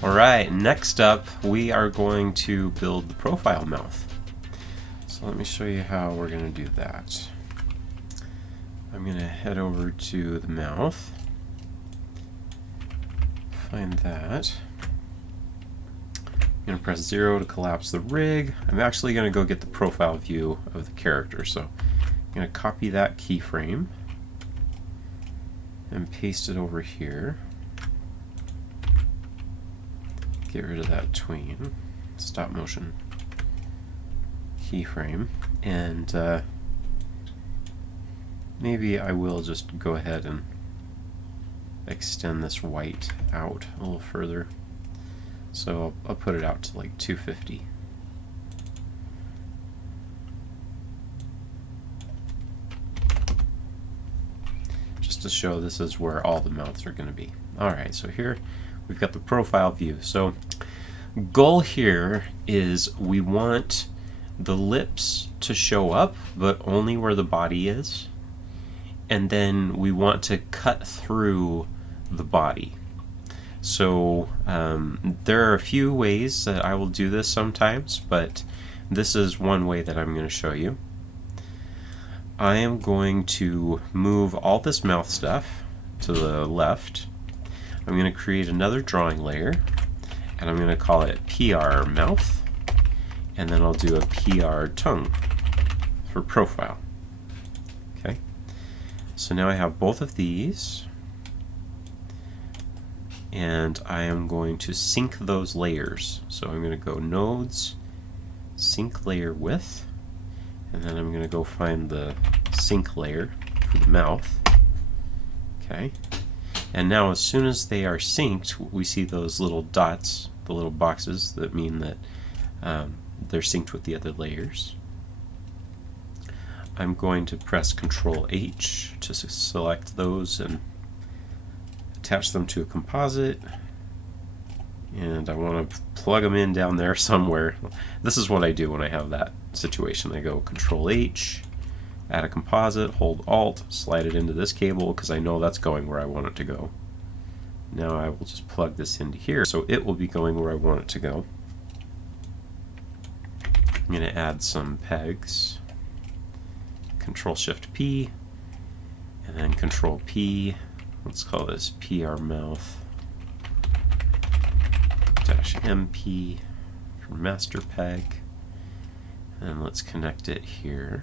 Alright, next up we are going to build the profile mouth. So let me show you how we're going to do that. I'm going to head over to the mouth, find that. I'm going to press 0 to collapse the rig. I'm actually going to go get the profile view of the character, so I'm going to copy that keyframe and paste it over here. Get rid of that tween, stop motion keyframe, and maybe I will just go ahead and extend this white out a little further. So I'll put it out to like 250. Just to show this is where all the mouths are going to be. Alright, so here we've got the profile view. So goal here is we want the lips to show up, but only where the body is. And then we want to cut through the body. So there are a few ways that I will do this sometimes, but this is one way that I'm going to show you. I am going to move all this mouth stuff to the left. I'm going to create another drawing layer, and I'm going to call it PR mouth, and then I'll do a PR tongue for profile. Okay, so now I have both of these, and I am going to sync those layers. So I'm going to go nodes, sync layer with, and then I'm going to go find the sync layer for the mouth. Okay. And now as soon as they are synced, we see those little dots, the little boxes that mean that they're synced with the other layers. I'm going to press Control H to select those and attach them to a composite. And I want to plug them in down there somewhere. This is what I do when I have that situation. I go Control H, add a composite, hold Alt, slide it into this cable because I know that's going where I want it to go. Now I will just plug this into here so it will be going where I want it to go. I'm going to add some pegs. Control Shift P, and then Control P. Let's call this PR mouth -MP for master peg, and let's connect it here.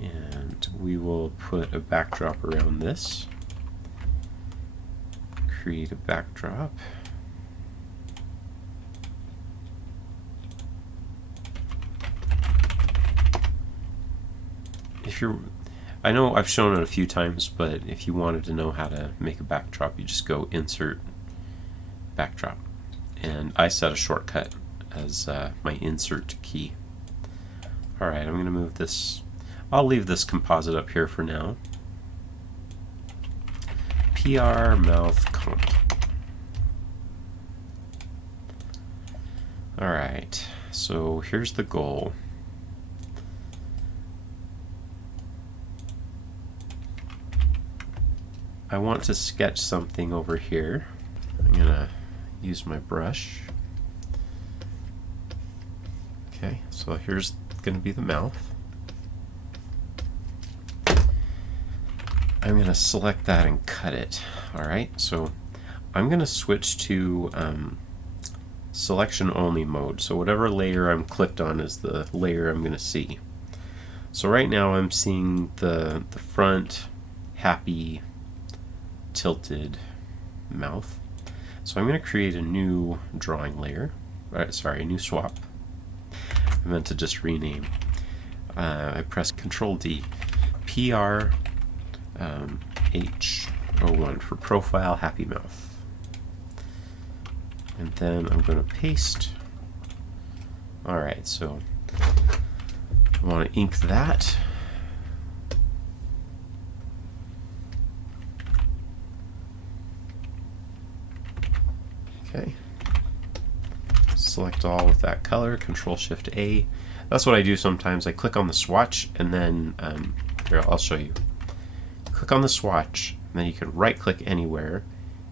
And we will put a backdrop around this. Create a backdrop. I know I've shown it a few times, but if you wanted to know how to make a backdrop, you just go Insert, Backdrop. And I set a shortcut as my Insert key. Alright, I'm going to move this. I'll leave this composite up here for now. PR mouth comp. Alright, so here's the goal. I want to sketch something over here. I'm going to use my brush. Okay, so here's going to be the mouth. I'm going to select that and cut it. Alright, so I'm going to switch to selection only mode. So whatever layer I'm clicked on is the layer I'm going to see. So right now I'm seeing the front happy tilted mouth. So I'm going to create a new drawing layer. Sorry, a new swap. I meant to just rename. I press Control D. PR H01 for profile happy mouth. And then I'm going to paste. Alright, so I want to ink that. Okay. Select all with that color, Control Shift A. That's what I do sometimes. I click on the swatch and then here, I'll show you. Click on the swatch And then you can right click anywhere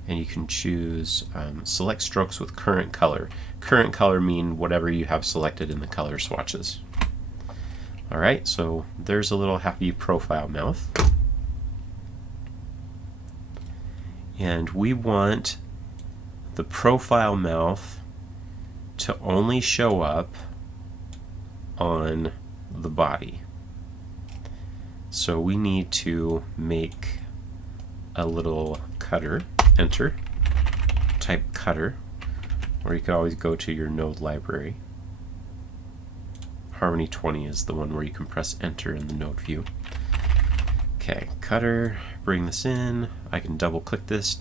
and you can choose select strokes with current color. Current color mean whatever you have selected in the color swatches. Alright, so there's a little happy profile mouth. And we want the profile mouth to only show up on the body. So we need to make a little cutter, enter, type cutter, or you can always go to your node library. Harmony 20 is the one where you can press enter in the node view. Okay, cutter, bring this in. I can double click this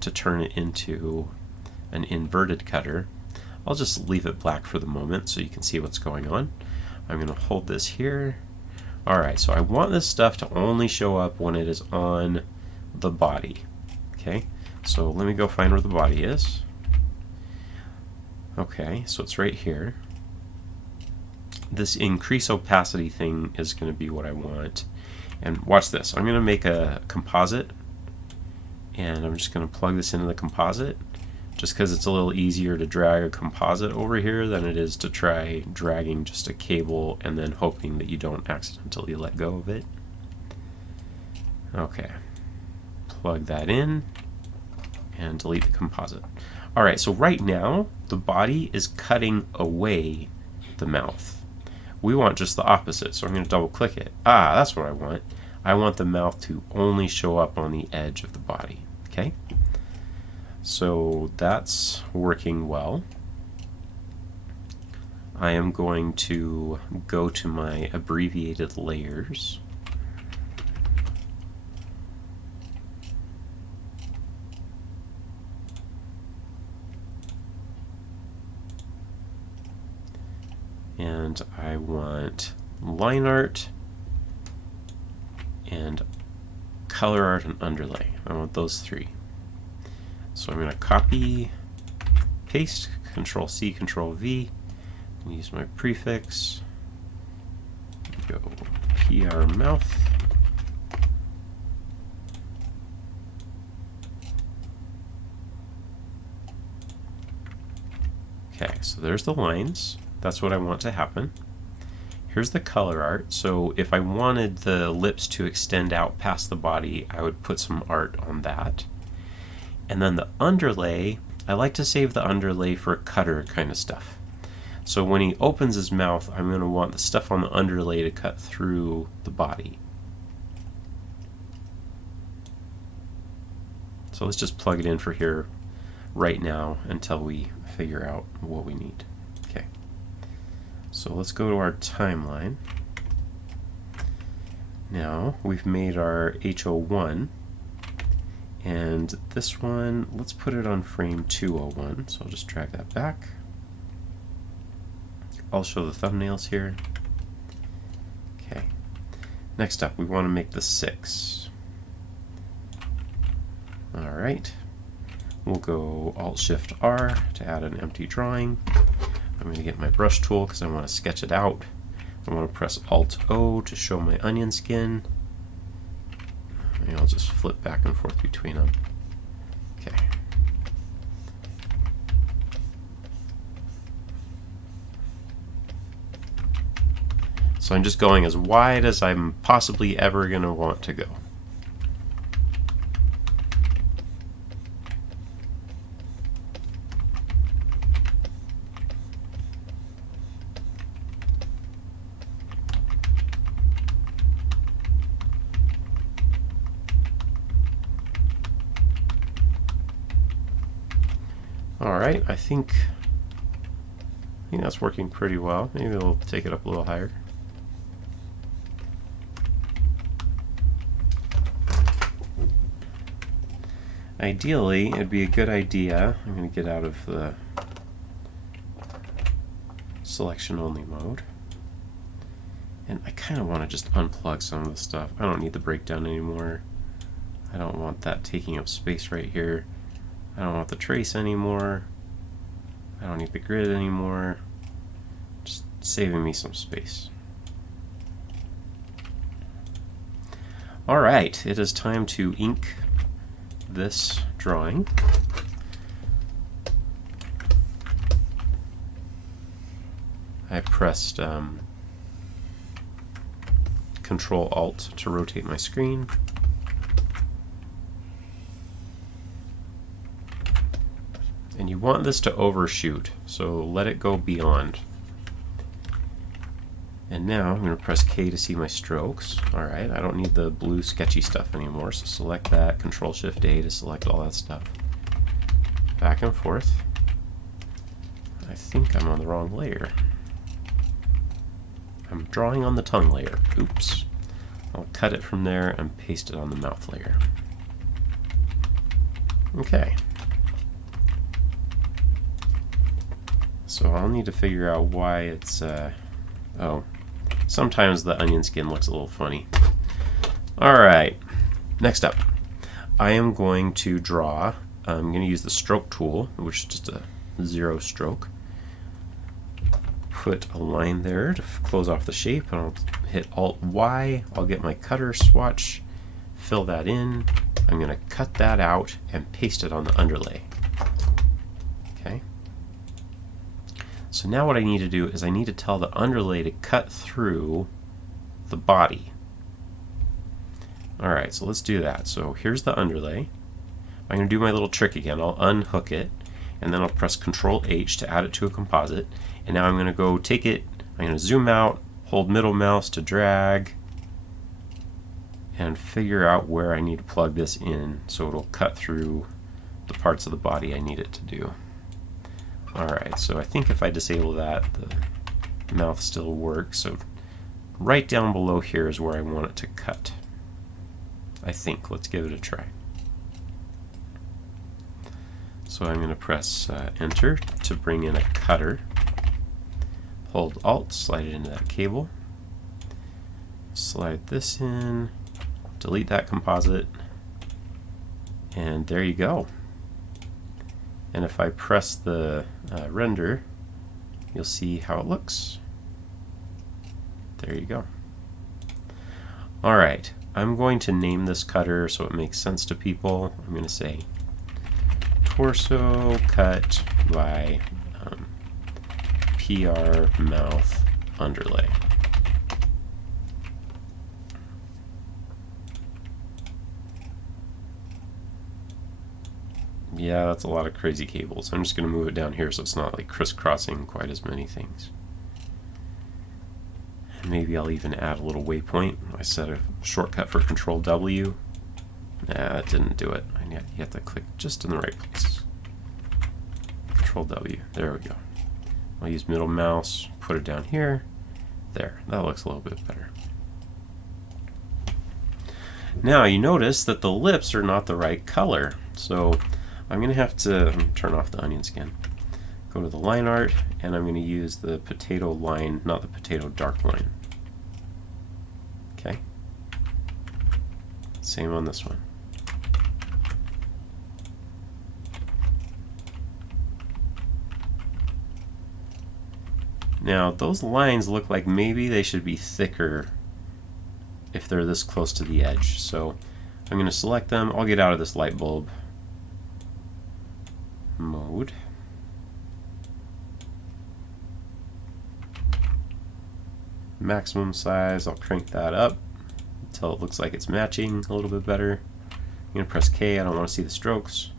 to turn it into an inverted cutter. I'll just leave it black for the moment so you can see what's going on. I'm going to hold this here. Alright, so I want this stuff to only show up when it is on the body. Okay, so let me go find where the body is. Okay, so it's right here. This increase opacity thing is going to be what I want. And watch this. I'm going to make a composite, and I'm just going to plug this into the composite, just because it's a little easier to drag a composite over here than it is to try dragging just a cable and then hoping that you don't accidentally let go of it. Okay, plug that in and delete the composite. Alright, so right now the body is cutting away the mouth. We want just the opposite, so I'm going to double click it. Ah, that's what I want. I want the mouth to only show up on the edge of the body. Okay? So that's working well. I am going to go to my abbreviated layers. And I want line art and color art and underlay. I want those three. So I'm going to copy, paste, Control C, Control V, and use my prefix. Go PR mouth. Okay, so there's the lines. That's what I want to happen. Here's the color art. So if I wanted the lips to extend out past the body, I would put some art on that. And then the underlay, I like to save the underlay for cutter kind of stuff. So when he opens his mouth, I'm going to want the stuff on the underlay to cut through the body. So let's just plug it in for here right now until we figure out what we need. Okay. So let's go to our timeline. Now we've made our HO1, and this one, let's put it on frame 201. So I'll just drag that back. I'll show the thumbnails here. Okay. Next up, we want to make the 6. All right. We'll go Alt-Shift-R to add an empty drawing. I'm going to get my brush tool because I want to sketch it out. I want to press Alt-O to show my onion skin. And I'll just flip back and forth between them. Okay. So I'm just going as wide as I'm possibly ever going to want to go. Alright, I think that's working pretty well. Maybe we'll take it up a little higher. Ideally, it'd be a good idea. I'm going to get out of the selection only mode. And I kind of want to just unplug some of the stuff. I don't need the breakdown anymore. I don't want that taking up space right here. I don't want the trace anymore. I don't need the grid anymore. Just saving me some space. Alright, it is time to ink this drawing. I pressed Control-Alt to rotate my screen. And you want this to overshoot, so let it go beyond. And now I'm going to press K to see my strokes. Alright, I don't need the blue sketchy stuff anymore, so select that, Control-Shift-A to select all that stuff. Back and forth. I think I'm on the wrong layer. I'm drawing on the tongue layer. Oops. I'll cut it from there and paste it on the mouth layer. Okay. So I'll need to figure out why it's, oh, sometimes the onion skin looks a little funny. Alright, next up, I am going to draw, I'm going to use the stroke tool, which is just a 0 stroke. Put a line there to close off the shape, and I'll hit Alt-Y, I'll get my cutter swatch, fill that in, I'm going to cut that out and paste it on the underlay. Okay. So now what I need to do is I need to tell the underlay to cut through the body. Alright, so let's do that. So here's the underlay. I'm going to do my little trick again. I'll unhook it, and then I'll press Control-H to add it to a composite. And now I'm going to go take it, I'm going to zoom out, hold middle mouse to drag, and figure out where I need to plug this in so it'll cut through the parts of the body I need it to do. Alright, so I think if I disable that, the mouth still works. So right down below here is where I want it to cut. I think. Let's give it a try. So I'm going to press Enter to bring in a cutter. Hold Alt, slide it into that cable. Slide this in, delete that composite, and there you go. And if I press the render, you'll see how it looks. There you go. Alright, I'm going to name this cutter so it makes sense to people. I'm going to say torso cut by PR mouth underlay. Yeah, that's a lot of crazy cables. I'm just going to move it down here so it's not like crisscrossing quite as many things. And maybe I'll even add a little waypoint. I set a shortcut for Control W. Nah, that didn't do it. You have to click just in the right place. Control W. There we go. I'll use middle mouse, put it down here. There. That looks a little bit better. Now you notice that the lips are not the right color. So I'm going to have to turn off the onion skin. Go to the line art, and I'm going to use the potato line, not the potato dark line. Okay. Same on this one. Now those lines look like maybe they should be thicker if they're this close to the edge. So I'm going to select them. I'll get out of this light bulb mode. Maximum size, I'll crank that up until it looks like it's matching a little bit better. I'm going to press K, I don't want to see the strokes.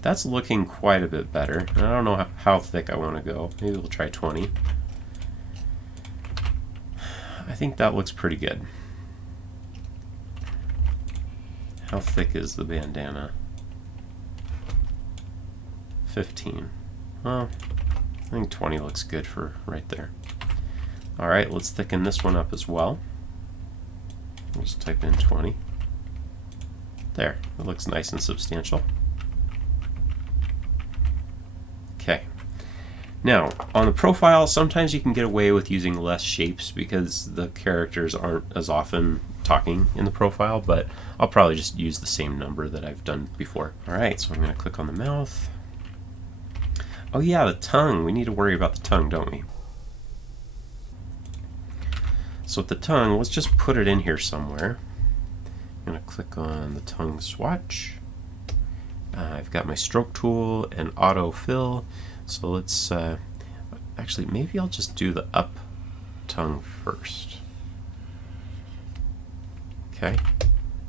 That's looking quite a bit better. I don't know how thick I want to go. Maybe we'll try 20. I think that looks pretty good. How thick is the bandana? 15. Well, I think 20 looks good for right there. Alright, let's thicken this one up as well. I'll just type in 20. There, it looks nice and substantial. Okay. Now, on the profile, sometimes you can get away with using less shapes because the characters aren't as often talking in the profile, but I'll probably just use the same number that I've done before. Alright, so I'm going to click on the mouth. Oh yeah, the tongue. We need to worry about the tongue, don't we? So with the tongue, let's just put it in here somewhere. I'm going to click on the tongue swatch, I've got my stroke tool and autofill. So let's actually, maybe I'll just do the up tongue first. Okay,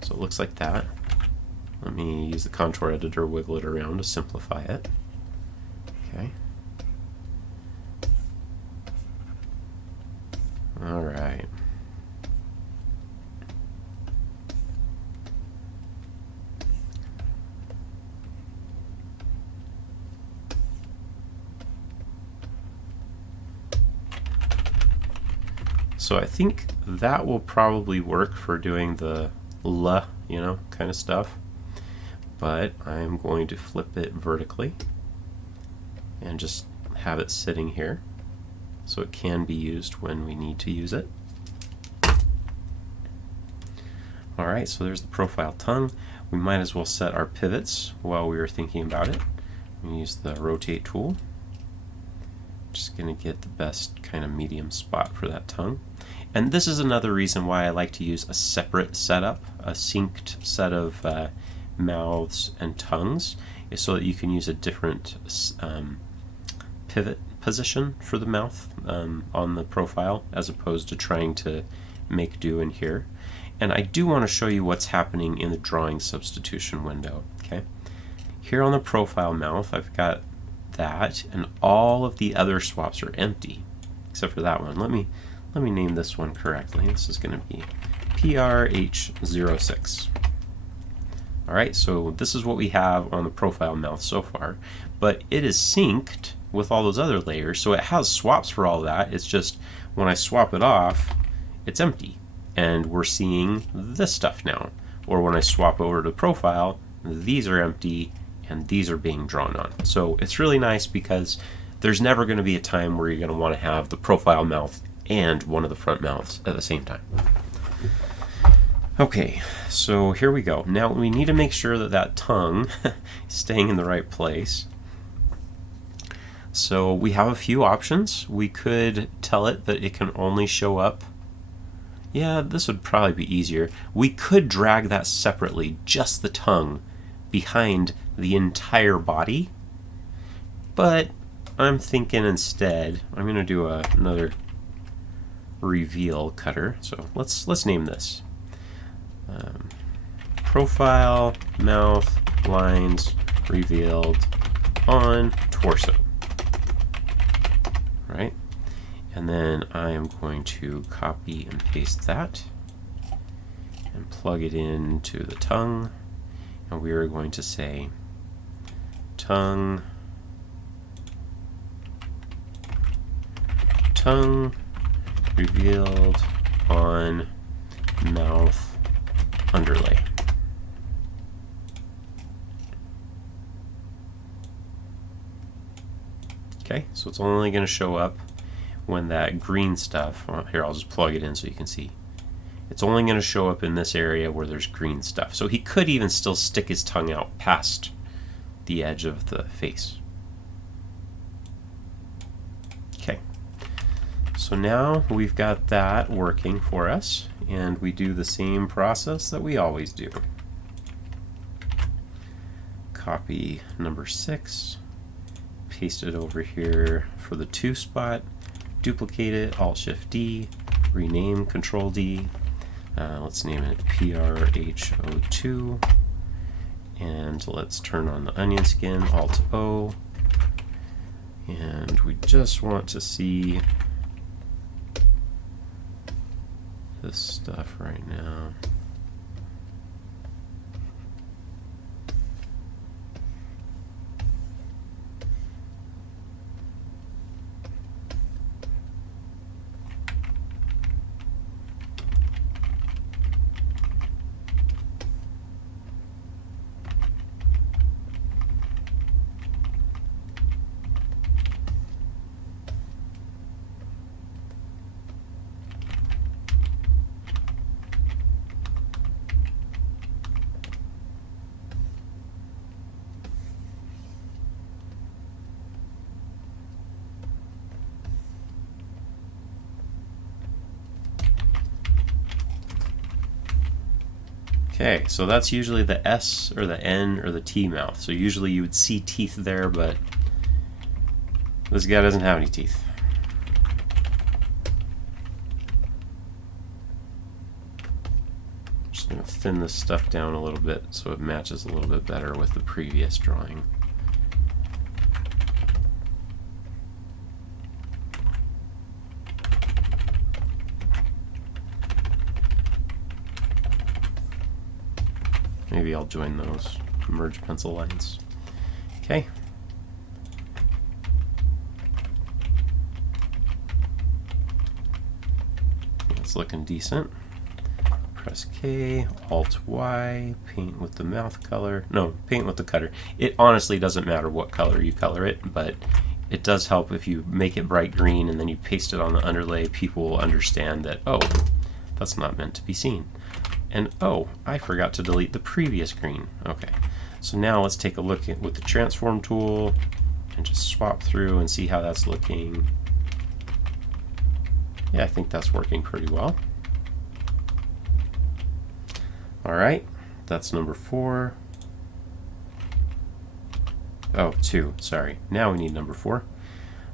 so it looks like that. Let me use the contour editor, wiggle it around to simplify it. Okay. All right. So I think that will probably work for doing the L, kind of stuff. But I'm going to flip it vertically and just have it sitting here so it can be used when we need to use it. Alright, so there's the profile tongue. We might as well set our pivots while we were thinking about it. We use the rotate tool. Just going to get the best kind of medium spot for that tongue. And this is another reason why I like to use a separate setup, a synced set of mouths and tongues, is so that you can use a different pivot position for the mouth on the profile, as opposed to trying to make do in here. And I do want to show you what's happening in the drawing substitution window. Okay, here on the profile mouth, I've got that, and all of the other swaps are empty, except for that one. Let me name this one correctly. This is going to be PRH06. Alright, so this is what we have on the profile mouth so far, but it is synced with all those other layers, so it has swaps for all that. It's just when I swap it off, it's empty, and we're seeing this stuff now. Or when I swap over to profile, these are empty and these are being drawn on. So it's really nice because there's never going to be a time where you're going to want to have the profile mouth and one of the front mouths at the same time. Okay, so here we go. Now we need to make sure that that tongue is staying in the right place. So we have a few options. We could tell it that it can only show up. Yeah, this would probably be easier. We could drag that separately, just the tongue, behind the entire body. But I'm thinking instead, I'm going to do another reveal cutter. So let's name this. Profile, mouth, lines, revealed on torso. Right? And then I am going to copy and paste that and plug it into the tongue. And we are going to say tongue revealed on mouth underlay. Okay, so it's only going to show up when that green stuff, well, here I'll just plug it in so you can see. It's only going to show up in this area where there's green stuff. So he could even still stick his tongue out past the edge of the face. Okay, so now we've got that working for us, and we do the same process that we always do. Copy number 6, paste it over here for the 2 spot, duplicate it, Alt-Shift-D, rename, Control-D. Let's name it PRH02, and let's turn on the onion skin, Alt-O, and we just want to see this stuff right now. Okay, so that's usually the S or the N or the T mouth. So usually you would see teeth there, but this guy doesn't have any teeth. I'm just going to thin this stuff down a little bit so it matches a little bit better with the previous drawing. Maybe I'll join those Merge Pnecil lines. Okay. It's looking decent. Press K, Alt Y, paint with the mouth color. No, paint with the cutter. It honestly doesn't matter what color you color it, but it does help if you make it bright green and then you paste it on the underlay. People will understand that, oh, that's not meant to be seen. And oh, I forgot to delete the previous green. Okay, so now let's take a look at with the transform tool and just swap through and see how that's looking. Yeah, I think that's working pretty well. All right, that's number 4. Oh, 2, sorry. Now we need number 4.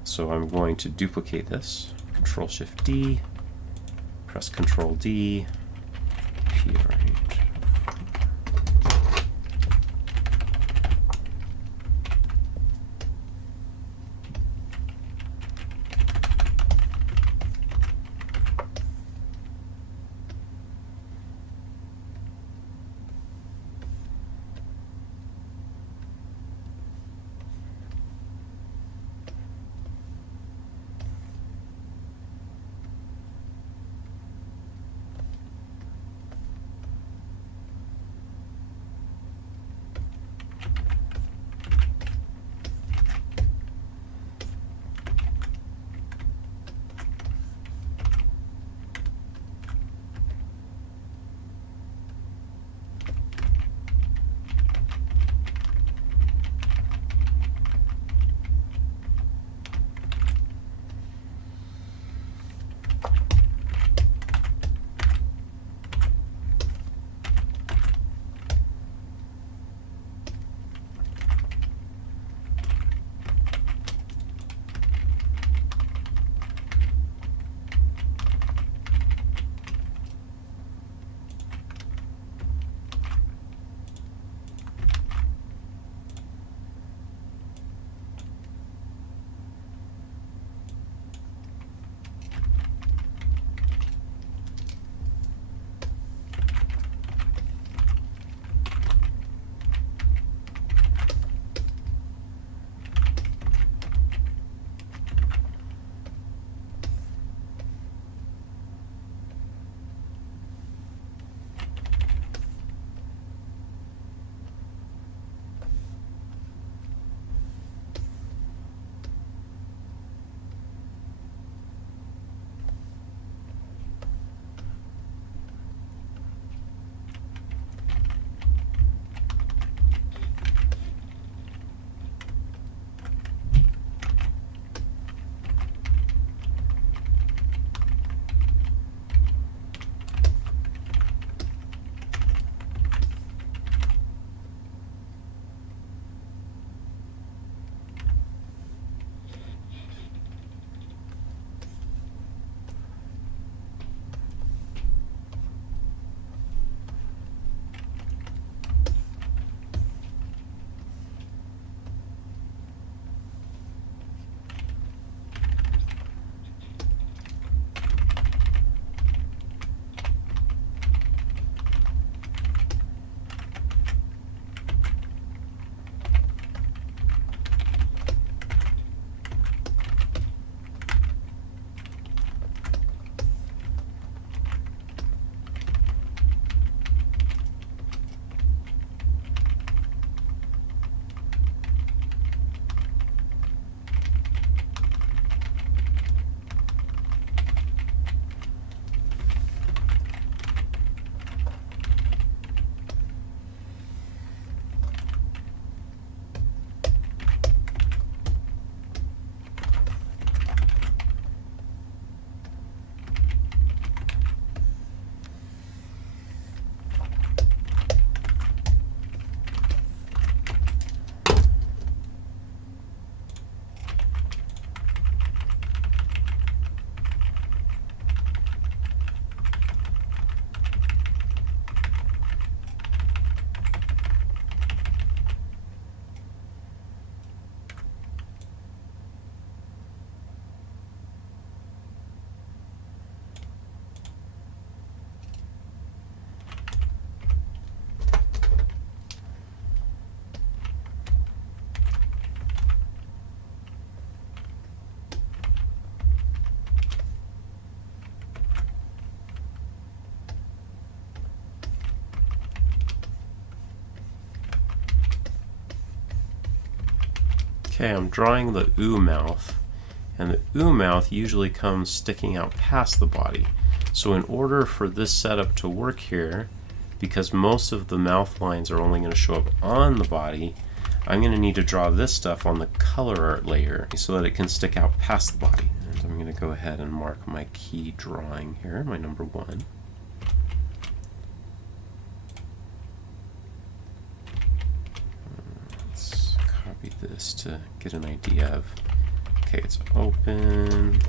So I'm going to duplicate this. Control-Shift-D, press Control-D, rearrange. Okay, I'm drawing the ooh mouth, and the ooh mouth usually comes sticking out past the body. So in order for this setup to work here, because most of the mouth lines are only going to show up on the body, I'm going to need to draw this stuff on the color art layer so that it can stick out past the body. And I'm going to go ahead and mark my key drawing here, my number 1. Let's copy this to get an idea of, okay, it's open.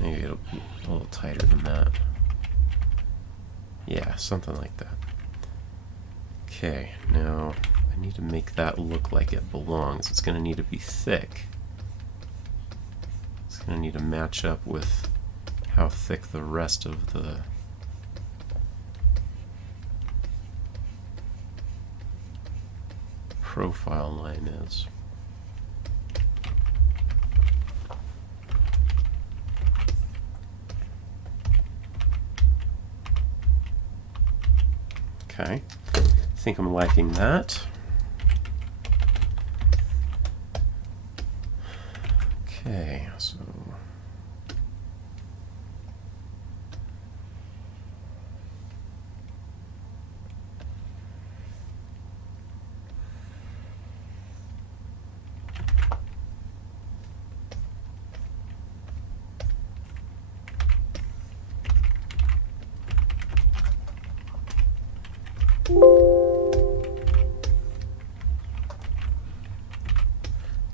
Maybe it'll be a little tighter than that. Yeah, something like that. Okay, now I need to make that look like it belongs. It's going to need to be thick. It's going to need to match up with how thick the rest of the profile line is. Okay, I think I'm liking that. Okay, so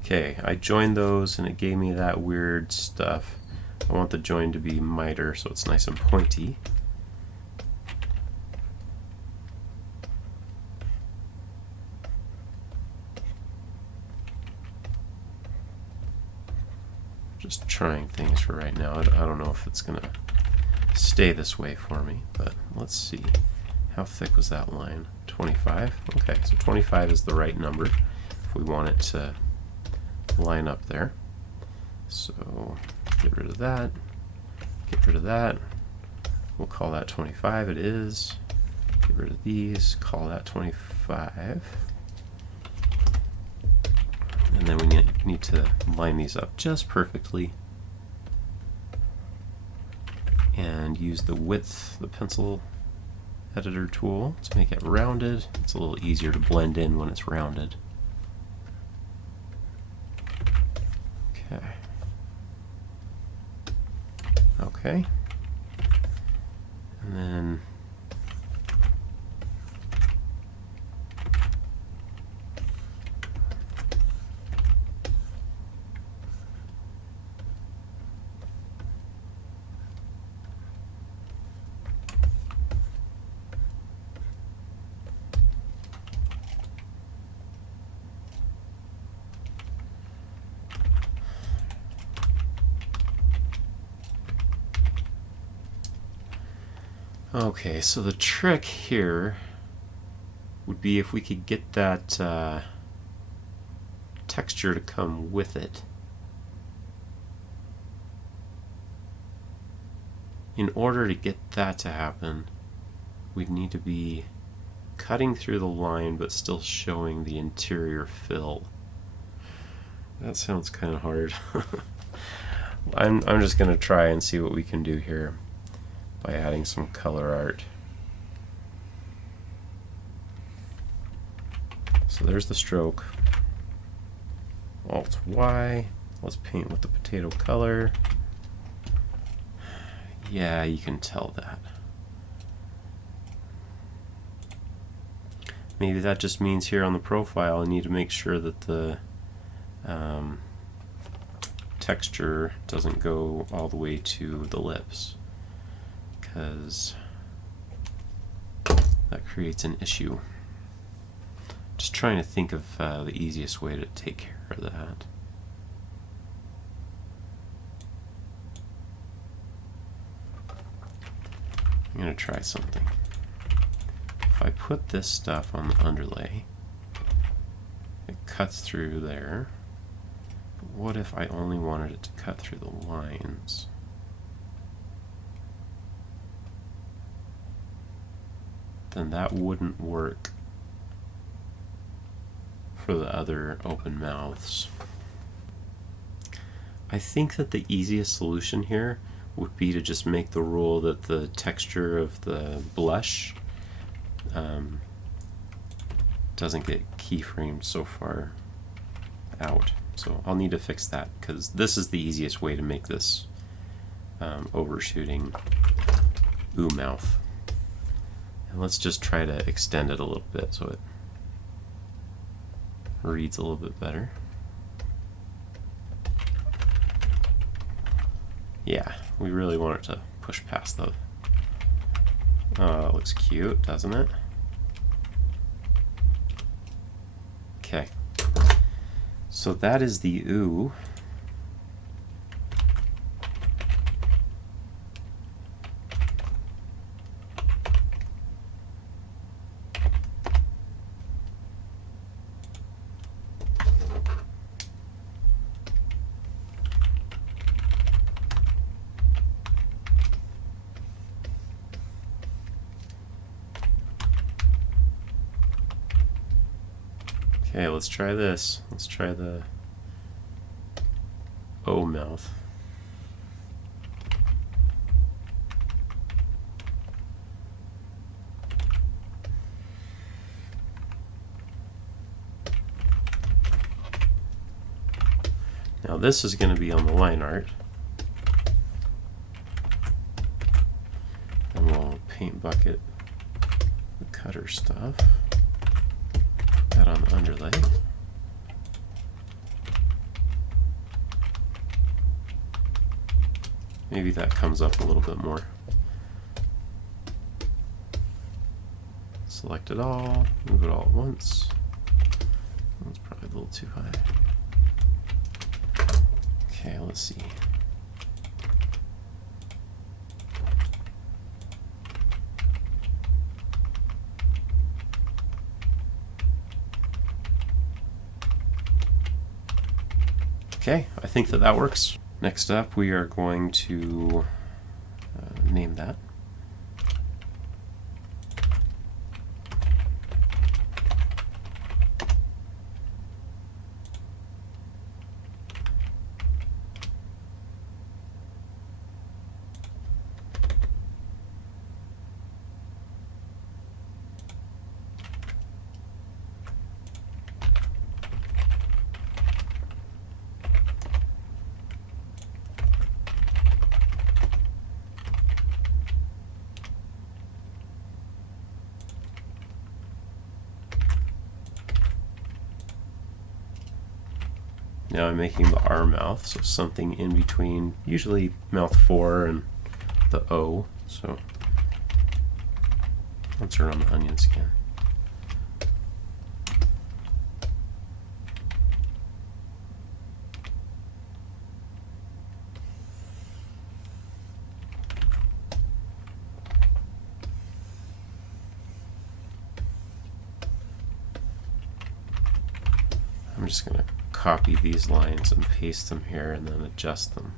okay, I joined those and it gave me that weird stuff. I want the join to be Mitre so it's nice and pointy. Just trying things for right now. I don't know if it's going to stay this way for me, but let's see. How thick was that line? 25? Okay, so 25 is the right number if we want it to line up there. So get rid of that, get rid of that. We'll call that 25, it is. Get rid of these, call that 25. And then we need to line these up just perfectly and use the width, the pencil editor tool to make it rounded. It's a little easier to blend in when it's rounded. Okay. Okay. And then okay, so the trick here would be if we could get that texture to come with it. In order to get that to happen, we'd need to be cutting through the line but still showing the interior fill. That sounds kind of hard. I'm just going to try and see what we can do here by adding some color art. So there's the stroke. Alt Y. Let's paint with the potato color. Yeah, you can tell that. Maybe that just means here on the profile I need to make sure that the texture doesn't go all the way to the lips, because that creates an issue. Just trying to think of the easiest way to take care of that. I'm going to try something. If I put this stuff on the underlay, it cuts through there. But what if I only wanted it to cut through the lines? Then that wouldn't work. for the other open mouths. I think that the easiest solution here would be to just make the rule that the texture of the blush doesn't get keyframed so far out. So I'll need to fix that, because this is the easiest way to make this overshooting ooh mouth. And let's just try to extend it a little bit so it reads a little bit better. Yeah, we really want it to push past the... Oh, it looks cute, doesn't it? Okay. So that is the ooh. Okay, let's try this. Let's try the O mouth. Now this is going to be on the line art. And we'll paint bucket the cutter stuff. That on the underlay. Maybe that comes up a little bit more. Select it all, move it all at once. That's probably a little too high. Okay, let's see. Okay, I think that that works. Next up, we are going to name that. Now I'm making the R mouth, so something in between, usually mouth 4 and the O. So let's turn on the onion skin. I'm just going to copy these lines and paste them here and then adjust them.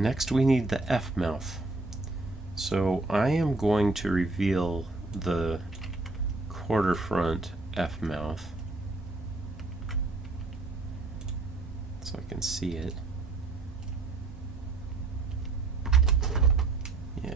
Next we need the F mouth. So I am going to reveal the quarter front F mouth so I can see it. Yeah.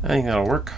I think that'll work.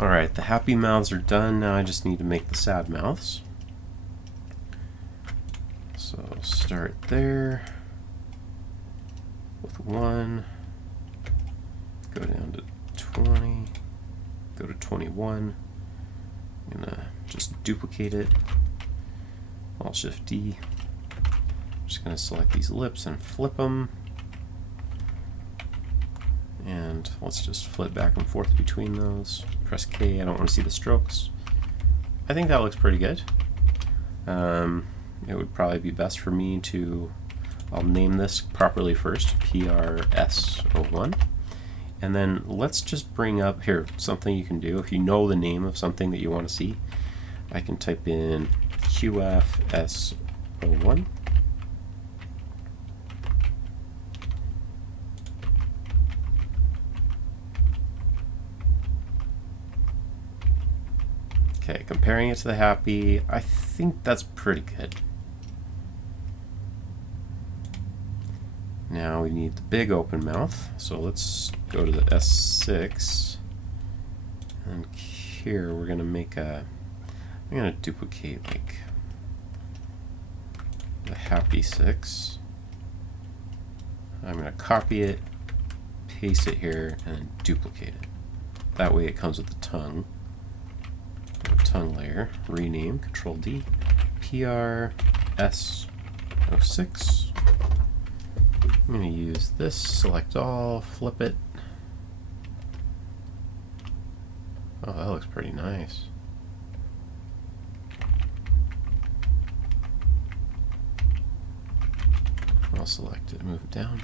Alright, the happy mouths are done. Now I just need to make the sad mouths. So start there with 1, go down to 20, go to 21. I'm gonna just duplicate it. Alt-Shift-D. I'm just gonna select these lips and flip them. And let's just flip back and forth between those. Press K, I don't want to see the strokes. I think that looks pretty good. It would probably be best for me to, I'll name this properly first, PRS01. And then let's just bring up here something you can do. If you know the name of something that you want to see, I can type in QFS01. Okay, comparing it to the happy, I think that's pretty good. Now we need the big open mouth, so let's go to the S6, and here we're gonna make a, I'm gonna duplicate like the happy 6. I'm gonna copy it, paste it here, and then duplicate it. That way it comes with the tongue. Tongue layer, rename, Control D, PRS06. I'm going to use this, select all, flip it. Oh, that looks pretty nice. I'll select it, move it down.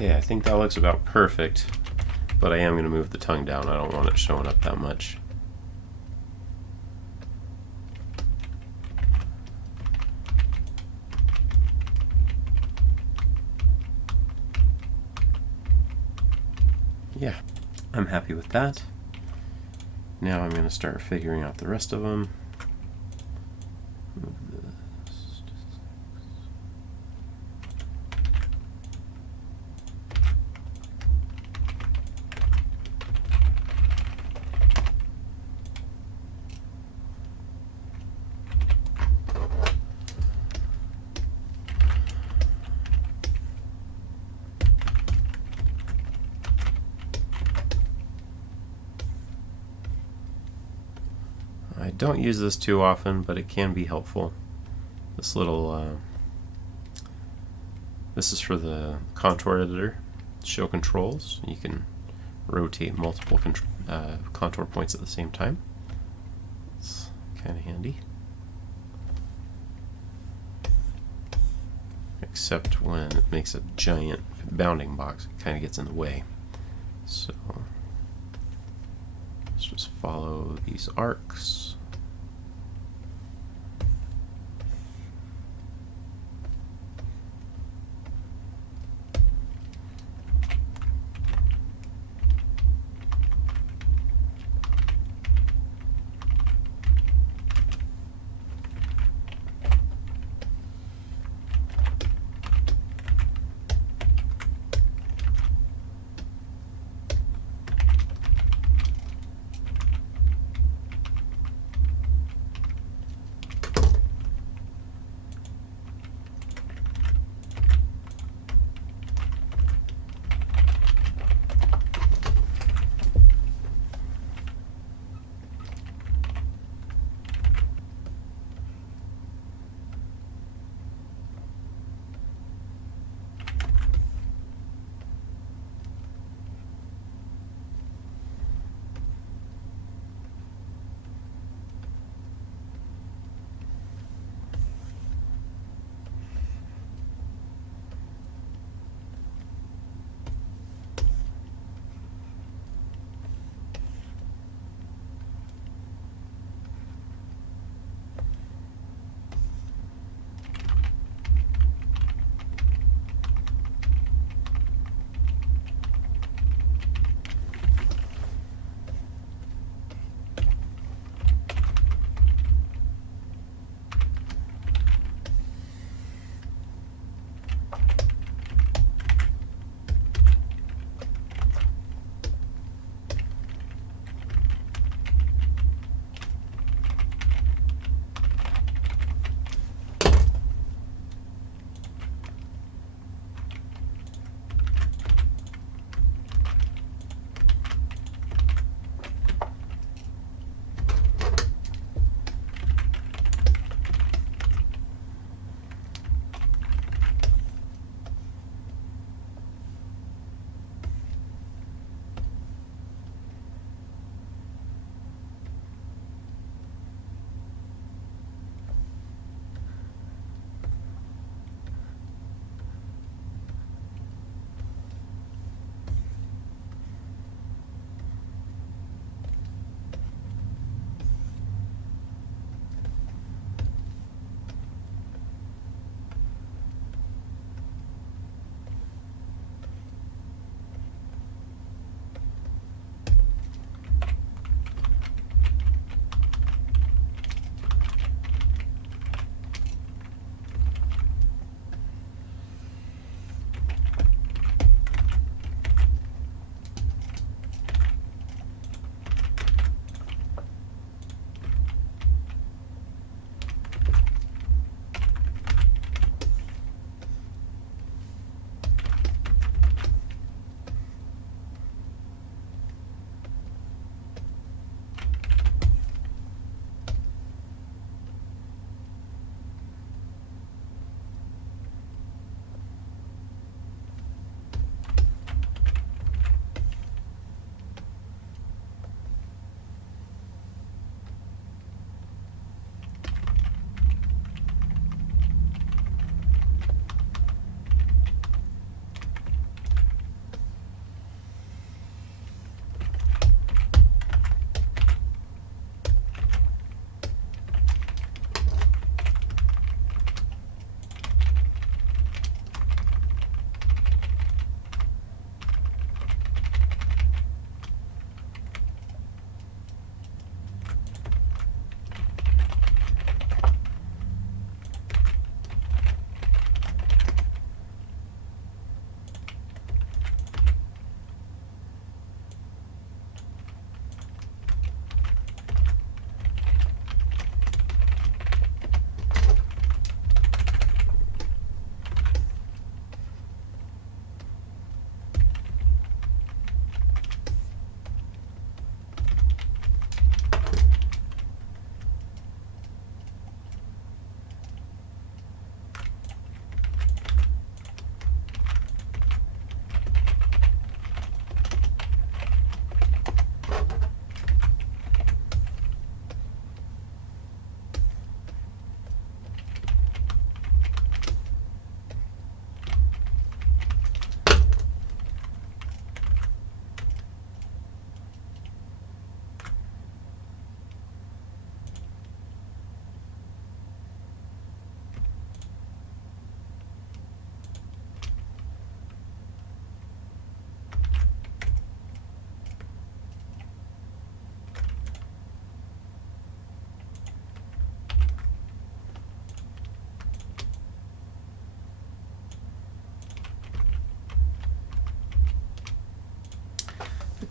Okay, I think that looks about perfect, but I am going to move the tongue down. I don't want it showing up that much. Yeah, I'm happy with that. Now I'm going to start figuring out the rest of them. Move this. I don't use this too often, but it can be helpful. This little, this is for the contour editor, show controls. You can rotate multiple contour points at the same time. It's kind of handy. Except when it makes a giant bounding box, it kind of gets in the way. So let's just follow these arcs.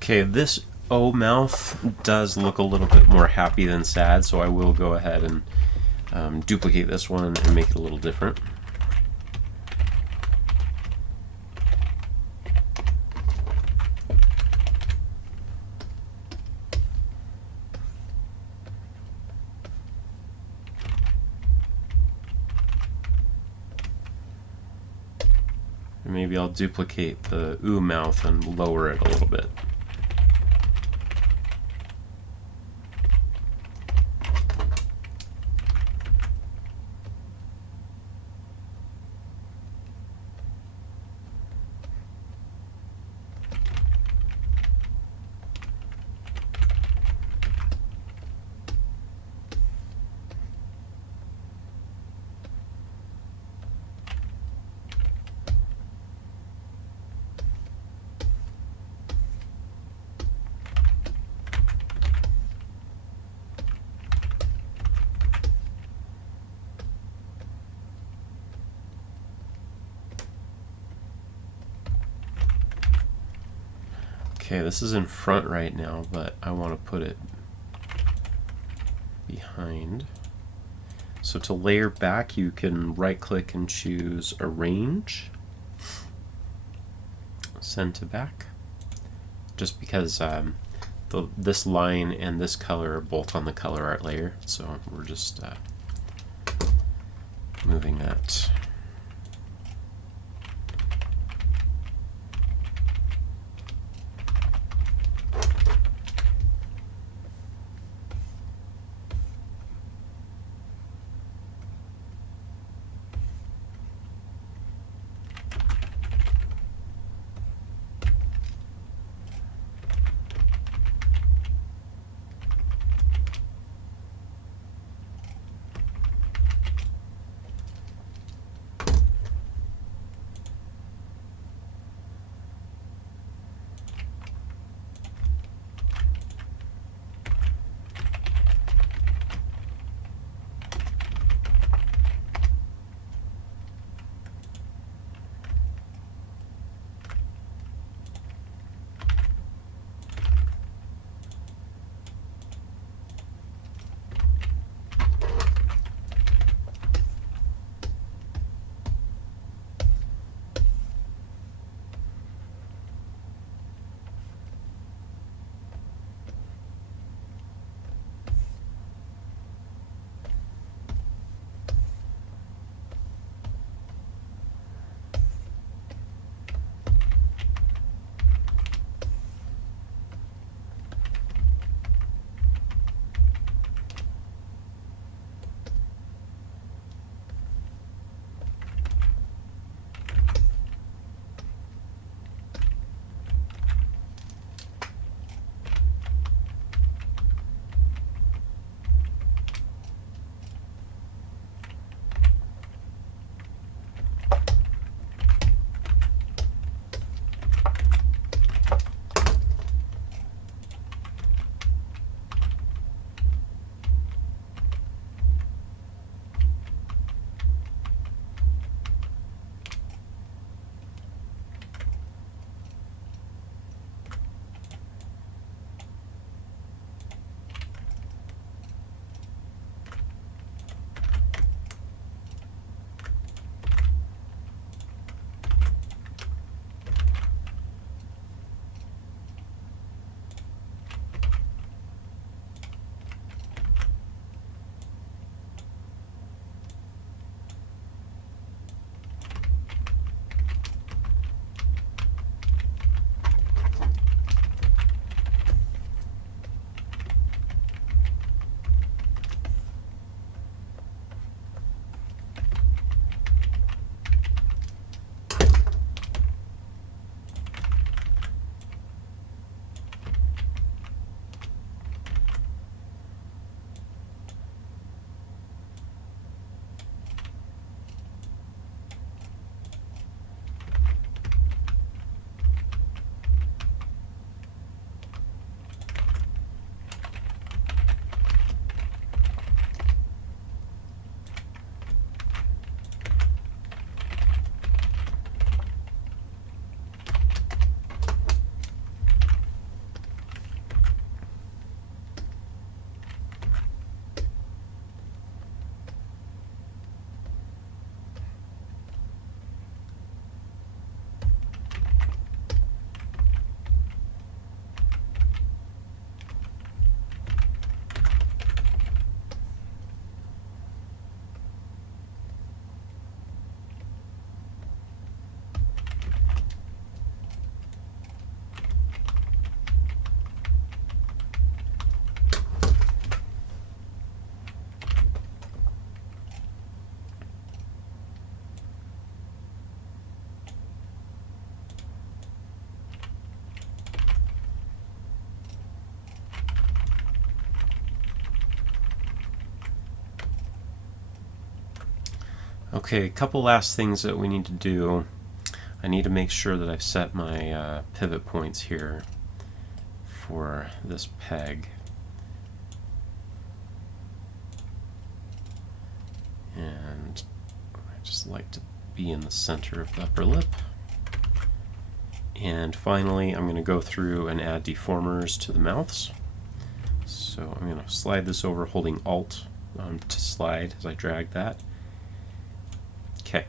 Okay, this O mouth does look a little bit more happy than sad, so I will go ahead and duplicate this one and make it a little different. And maybe I'll duplicate the ooh mouth and lower it a little bit. Okay, this is in front right now, but I want to put it behind. So to layer back, you can right click and choose Arrange, Send to Back. Just because this line and this color are both on the color art layer, so we're just moving that. Okay, a couple last things that we need to do. I need to make sure that I've set my pivot points here for this peg. And I just like to be in the center of the upper lip. And finally, I'm going to go through and add deformers to the mouths. So I'm going to slide this over holding Alt to slide as I drag that. Okay,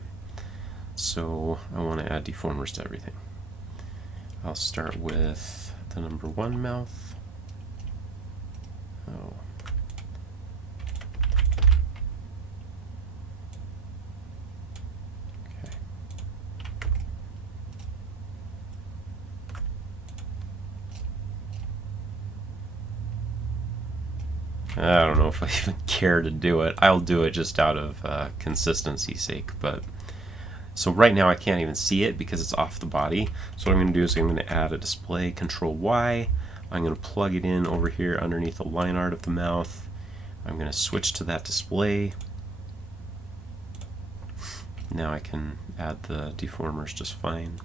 so I want to add deformers to everything. I'll start with the number 1 mouth. Oh. Okay. I don't know if I even care to do it. I'll do it just out of consistency's sake, but so right now I can't even see it because it's off the body. So what I'm going to do is I'm going to add a display, Control Y. I'm going to plug it in over here underneath the line art of the mouth. I'm going to switch to that display. Now I can add the deformers just fine.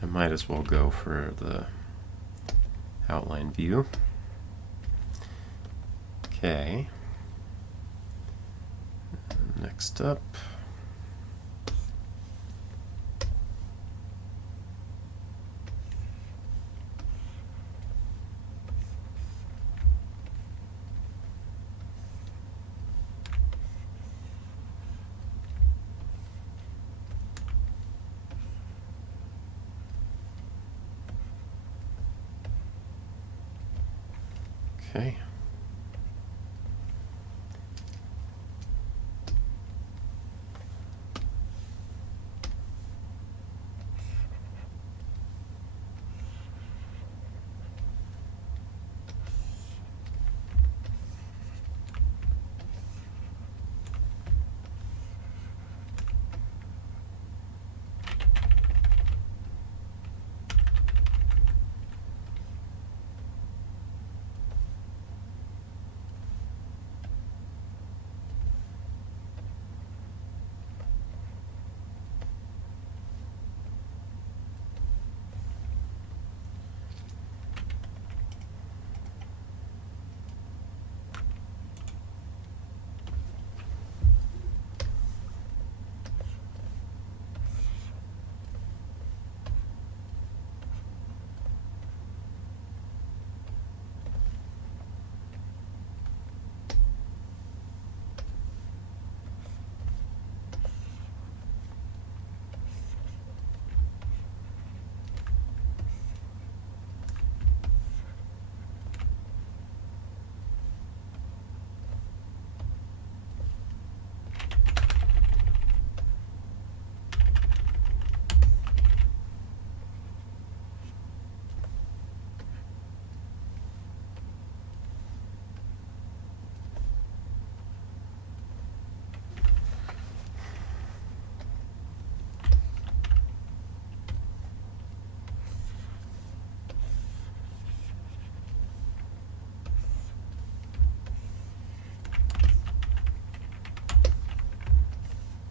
I might as well go for the outline view. Okay. Next up. Okay.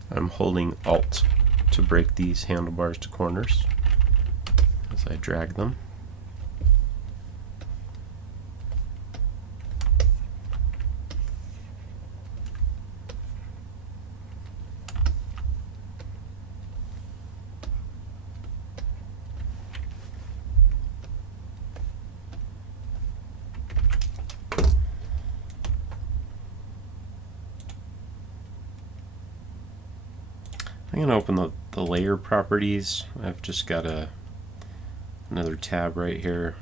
I'm holding Alt to break these handlebars to corners as I drag them. I'm going to open the layer properties. I've just got another tab right here.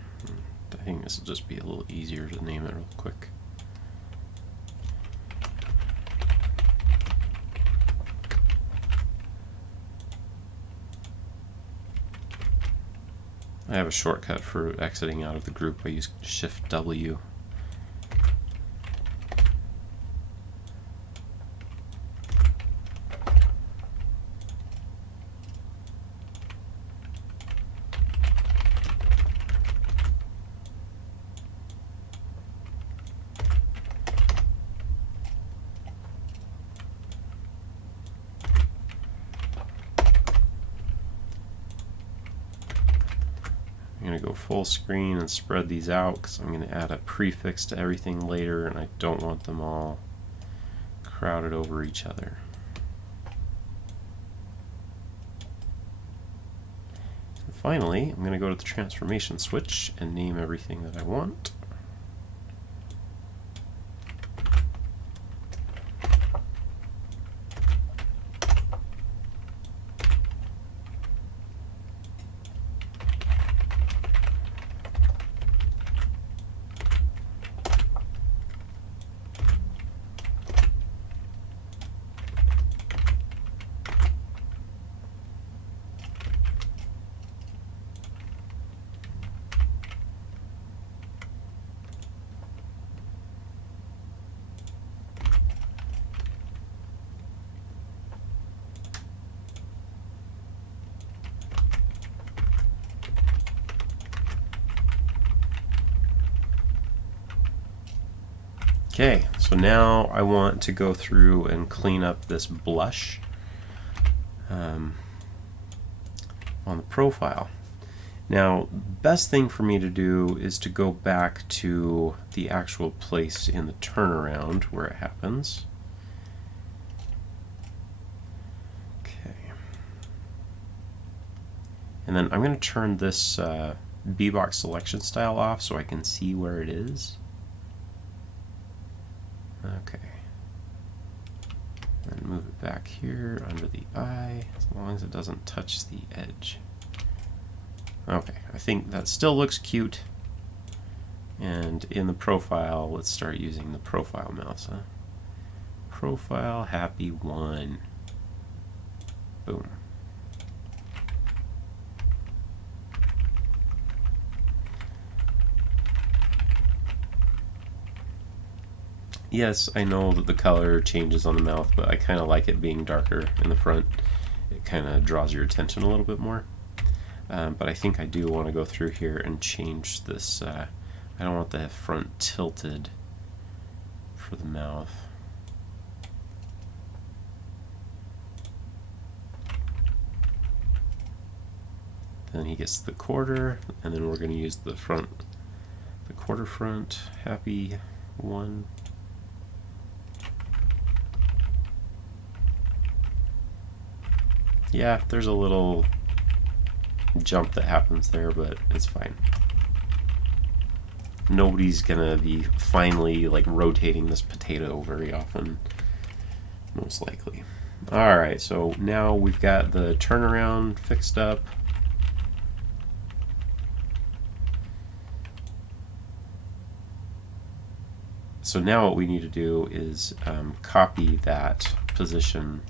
I think this will just be a little easier to name it real quick. I have a shortcut for exiting out of the group. I use Shift W. going to go full screen and spread these out because I'm going to add a prefix to everything later, and I don't want them all crowded over each other. And finally, I'm going to go to the transformation switch and name everything that I want. Okay, so now I want to go through and clean up this blush on the profile. Now, best thing for me to do is to go back to the actual place in the turnaround where it happens. Okay. And then I'm going to turn this BBox Selection style off so I can see where it is. Okay. And move it back here under the eye, as long as it doesn't touch the edge. Okay, I think that still looks cute. And in the profile, let's start using the profile mouse. Profile happy 1. Boom. Yes, I know that the color changes on the mouth, but I kind of like it being darker in the front. It kind of draws your attention a little bit more. But I think I do want to go through here and change this. I don't want the front tilted for the mouth. Then he gets the quarter, and then we're going to use the front, the quarter front, happy 1. Yeah, there's a little jump that happens there, but it's fine. Nobody's gonna be finally like rotating this potato very often, most likely. Alright, so now we've got the turnaround fixed up. So now what we need to do is copy that position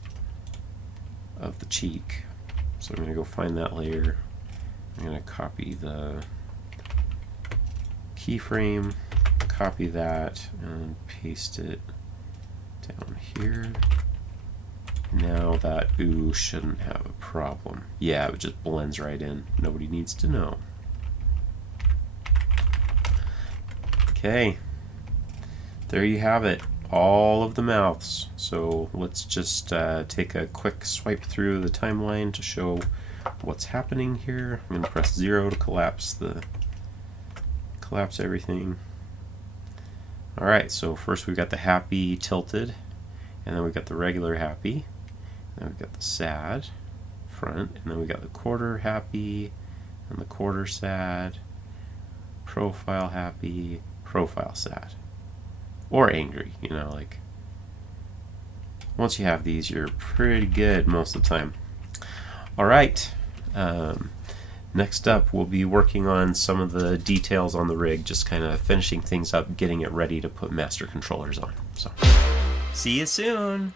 of the cheek. So I'm going to go find that layer. I'm going to copy the keyframe, copy that, and paste it down here. Now that ooh shouldn't have a problem. Yeah, it just blends right in. Nobody needs to know. Okay, there you have it. All of the mouths. So let's just take a quick swipe through the timeline to show what's happening here. I'm going to press 0 to collapse everything. Alright, so first we've got the happy tilted, and then we've got the regular happy, and then we've got the sad front, and then we've got the quarter happy, and the quarter sad, profile happy, profile sad. Or angry, you know, like once you have these, you're pretty good most of the time. Alright, next up we'll be working on some of the details on the rig, just kind of finishing things up, getting it ready to put master controllers on. So, see you soon!